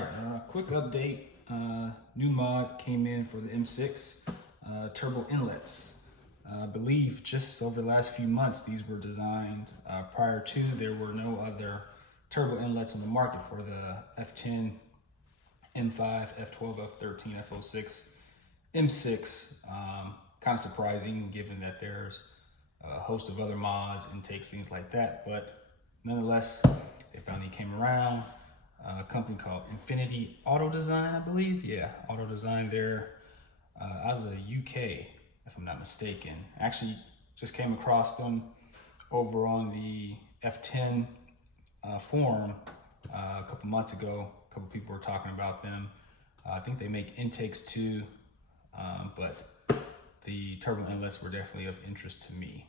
right, quick update. New mod came in for the M6 turbo inlets. I believe just over the last few months these were designed. Prior to, there were no other turbo inlets on the market for the F10, M5, F12, F13, F06, M6. Kind of surprising given that there's a host of other mods, intakes, things like that, but nonetheless, they finally came around. A company called Infinity Auto Design, I believe. Yeah, Auto Design. They're out of the UK, if I'm not mistaken. Actually, just came across them over on the F10 forum a couple months ago. A couple people were talking about them. I think they make intakes too, but the turbo inlets were definitely of interest to me.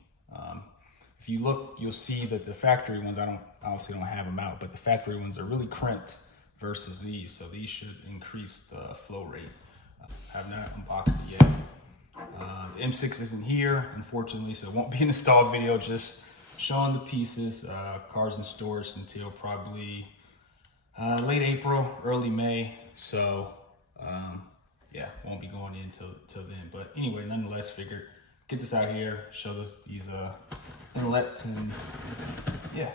If you look, you'll see that the factory ones, I obviously don't have them out, but the factory ones are really crimped versus these. So these should increase the flow rate. I have not unboxed it yet. The M6 isn't here, unfortunately, so it won't be an installed video, just showing the pieces. Car's in storage until probably late April, early May. So yeah, won't be going in till then. But anyway, nonetheless, figured get this out here, show us these inlets, and yeah.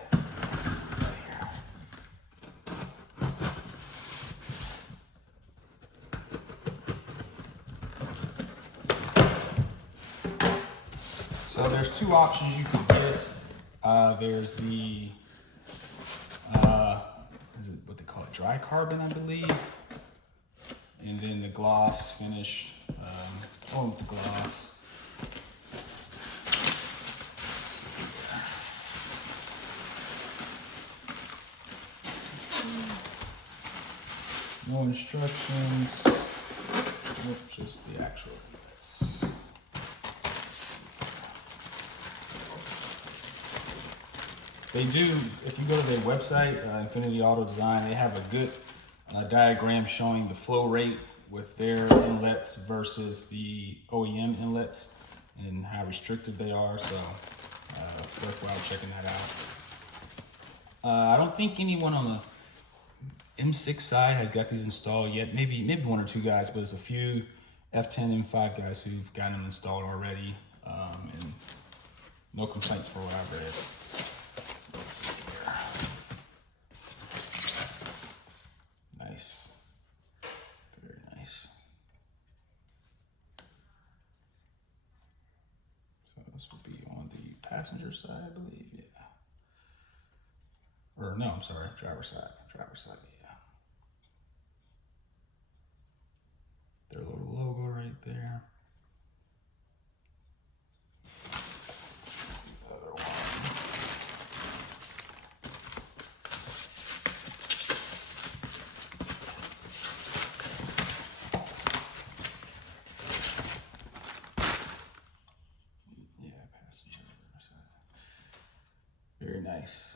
So there's two options you can get. There's the is it what they call it, dry carbon, I believe, and then the gloss finish. Or with the gloss. No instructions, just the actual inlets. They do, if you go to their website, Infinity Auto Design, they have a good diagram showing the flow rate with their inlets versus the OEM inlets and how restricted they are, so worthwhile checking that out. I don't think anyone on the M6 side has got these installed yet. Maybe one or two guys, but there's a few F10, M5 guys who've gotten them installed already, and no complaints for what I've read. Let's see here. Nice, very nice. So this will be on the passenger side, I believe. Yeah. Or no, I'm sorry, driver's side. Driver's side, yeah. Their little logo right there. The other one. Yeah, passenger side. Very nice.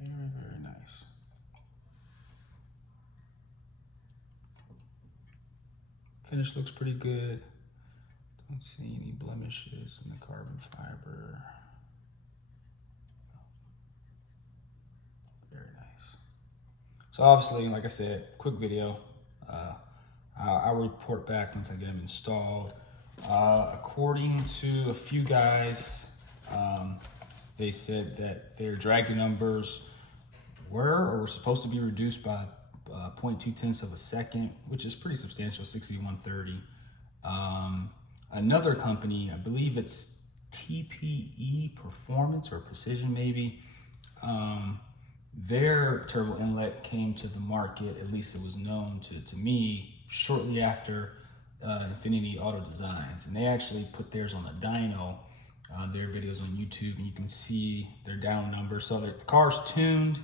Very nice. Finish looks pretty good. Don't see any blemishes in the carbon fiber. Very nice. So obviously, like I said, quick video. I'll report back once I get them installed. According to a few guys, they said that their dragging numbers were supposed to be reduced by 0.2 of a second, which is pretty substantial, 6130. Another company, I believe it's TPE Performance or Precision maybe, their turbo inlet came to the market, at least it was known to me, shortly after Infinity Auto Designs. And they actually put theirs on a dyno. Their videos on YouTube, and you can see their down numbers. So the car's tuned,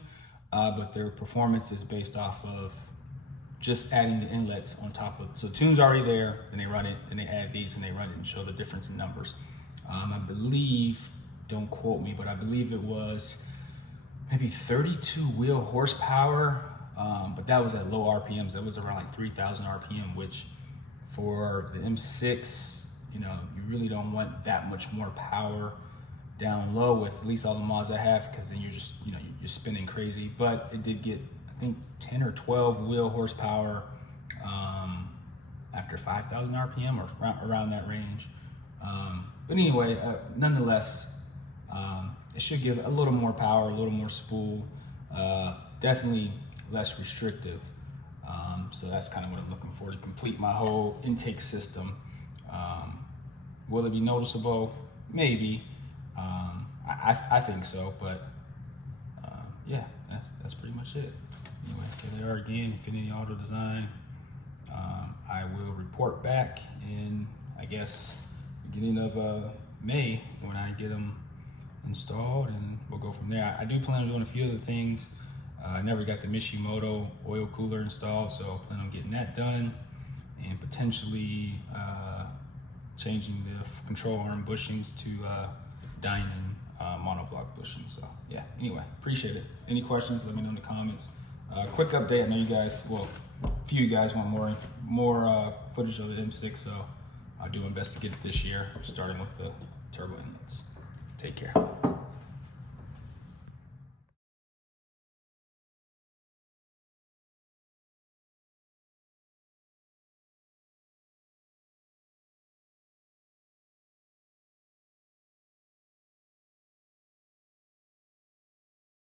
but their performance is based off of just adding the inlets on top of it. So tune's already there, then they run it, then they add these and they run it and show the difference in numbers. I believe, don't quote me, but I believe it was maybe 32 wheel horsepower, but that was at low RPMs. That was around like 3,000 RPM, which for the M6, you know, you really don't want that much more power down low with at least all the mods I have, because then you're just, you know, you're spinning crazy. But it did get, I think, 10 or 12 wheel horsepower after 5,000 RPM or around that range. But anyway, nonetheless, it should give a little more power, a little more spool, definitely less restrictive. So that's kind of what I'm looking for to complete my whole intake system. Will it be noticeable? Maybe. I think so, but yeah, that's pretty much it. Anyway, here they are again, Infinity Auto Design. I will report back in, I guess, beginning of May when I get them installed, and we'll go from there. I do plan on doing a few other things. I never got the Mishimoto oil cooler installed, so I plan on getting that done, and potentially changing the control arm bushings to Diamond monoblock bushings. So yeah, anyway, appreciate it. Any questions, let me know in the comments. Quick update, I know you guys, well, a few of you guys want more footage of the M6, so I'll do my best to get it this year, starting with the turbo inlets. Take care.